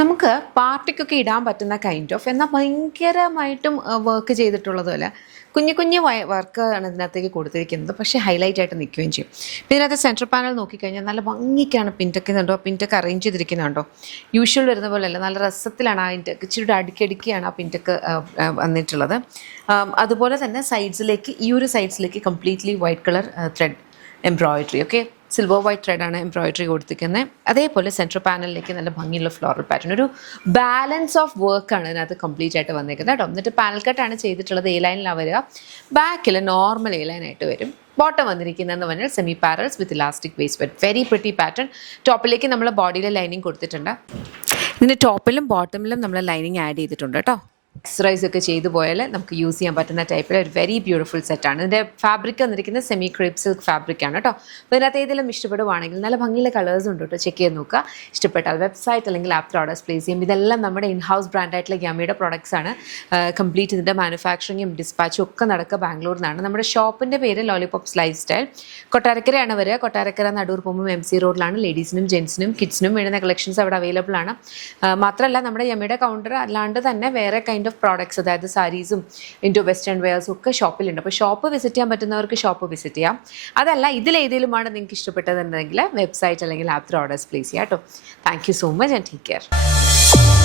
നമുക്ക് പാർട്ടിക്കൊക്കെ ഇടാൻ പറ്റുന്ന കൈൻഡ് ഓഫ് എന്നാൽ ഭയങ്കരമായിട്ടും വർക്ക് ചെയ്തിട്ടുള്ളതുമല്ല കുഞ്ഞു കുഞ്ഞു വർക്കാണ് ഇതിനകത്തേക്ക് കൊടുത്തിരിക്കുന്നത്, പക്ഷേ ഹൈലൈറ്റ് ആയിട്ട് നിൽക്കുകയും ചെയ്യും. പിന്നെ ഇതിനകത്ത് സെൻട്രൽ പാനൽ നോക്കിക്കഴിഞ്ഞാൽ നല്ല ഭംഗിക്കാണ് പിൻറ്റക്കുന്നുണ്ടോ, പിൻറ്റക്ക് അറേഞ്ച് ചെയ്തിരിക്കുന്നുണ്ടോ. യൂഷ്വൽ വരുന്ന പോലെയല്ല, നല്ല രസത്തിലാണ് അതിൻ്റെ ഇച്ചിരി അടുക്കിയാണ് ആ പിൻറ്റക്ക് വന്നിട്ടുള്ളത്. അതുപോലെ തന്നെ സൈഡ്സിലേക്ക്, ഈ ഒരു സൈഡ്സിലേക്ക് completely white colour thread embroidery, okay, silver white ത്രെഡാണ് എംബ്രോയിഡറി കൊടുത്തിരിക്കുന്നത്. അതേപോലെ സെൻട്രൽ പാനലിലേക്ക് നല്ല ഭംഗിയുള്ള ഫ്ലോറൽ പാറ്റേൺ, ഒരു ബാലൻസ് ഓഫ് വർക്കാണ് ഇതിനകത്ത് കംപ്ലീറ്റ് ആയിട്ട് വന്നിരിക്കുന്നത് കേട്ടോ. എന്നിട്ട് പാനൽ കട്ടാണ് ചെയ്തിട്ടുള്ളത്, എ ലൈനിലാണ് വരിക. ബാക്കിൽ നോർമൽ എ ലൈനായിട്ട് വരും. ബോട്ടം വന്നിരിക്കുന്നതെന്ന് പറഞ്ഞാൽ semi parallels with elastic waist, very pretty pattern. ടോപ്പിലേക്ക് നമ്മൾ ബോഡിയിലെ ലൈനിങ് കൊടുത്തിട്ടുണ്ട്. ഇതിൻ്റെ ടോപ്പിലും ബോട്ടമിലും നമ്മൾ ലൈനിങ് ആഡ് ചെയ്തിട്ടുണ്ട് കേട്ടോ. എക്സസൈസ് ഒക്കെ ചെയ്തു പോയാൽ നമുക്ക് യൂസ് ചെയ്യാൻ പറ്റുന്ന ടൈപ്പിൽ ഒരു വെരി ബ്യൂട്ടിഫുൾ സെറ്റാണ്. ഇതിൻ്റെ ഫാബ്രിക് വന്നിരിക്കുന്നത് സെമി ക്രേപ്പ് സിൽക്ക് ഫാബ്രിക്കാണ് കേട്ടോ. അപ്പോൾ ഇതിനകത്ത് ഏതെങ്കിലും ഇഷ്ടപ്പെടുവാണെങ്കിൽ നല്ല ഭംഗിയുള്ള കളേഴ്സ് ഉണ്ട് കേട്ടോ, ചെക്ക് ചെയ്ത് നോക്കുക. ഇഷ്ടപ്പെട്ടാൽ വെബ്സൈറ്റ് അല്ലെങ്കിൽ ആപ്പ് ഓർഡേഴ്സ് പ്ലേസ് ചെയ്യും. ഇതെല്ലാം നമ്മുടെ ഇൻഹൗസ് ബ്രാൻഡായിട്ടുള്ള യമ്മിയുടെ പ്രോഡക്ട്സ് ആണ്. കംപ്ലീറ്റ് ഇതിൻ്റെ മാനുഫാക്ചറിങ്ങും ഡിസ്പാച്ചും ഒക്കെ നടക്കുക ബാംഗ്ലൂരിൽ നിന്നാണ്. നമ്മുടെ ഷോപ്പിൻ്റെ പേര് ലോലിപോപ്സ് ലൈഫ് സ്റ്റൈൽ. കൊട്ടാരക്കരയാണ് വരിക. കൊട്ടാരക്കര നടൂർ പോകുമ്പോൾ MC റോഡിലാണ്. ലേഡീസിനും ജെൻസിനും കിഡ്സിനും വേണ്ടുന്ന കളക്ഷൻസ് അവിടെ അവൈലബിൾ ആണ്. മാത്രമല്ല നമ്മുടെ യമ്മിയുടെ കൗണ്ടർ അല്ലാണ്ട് തന്നെ വേറെ കൈൻഡ് ഓഫ് പ്രോഡക്ട്സ്, അതായത് സാരീസും ഇൻഡോ വെസ്റ്റേൺ വെയർസും ഒക്കെ ഷോപ്പിലുണ്ട്. അപ്പോൾ ഷോപ്പ് വിസിറ്റ് ചെയ്യാൻ പറ്റുന്നവർക്ക് ഷോപ്പ് വിസിറ്റ് ചെയ്യാം. അതല്ല ഇതിലേതെങ്കിലുമാണ് നിങ്ങൾക്ക് ഇഷ്ടപ്പെട്ടതെന്നുണ്ടെങ്കിൽ വെബ്സൈറ്റ് അല്ലെങ്കിൽ ആപ്പ് ഓർഡേഴ്സ് പ്ലേസ് ചെയ്യാം കേട്ടോ. Thank you so much and take care.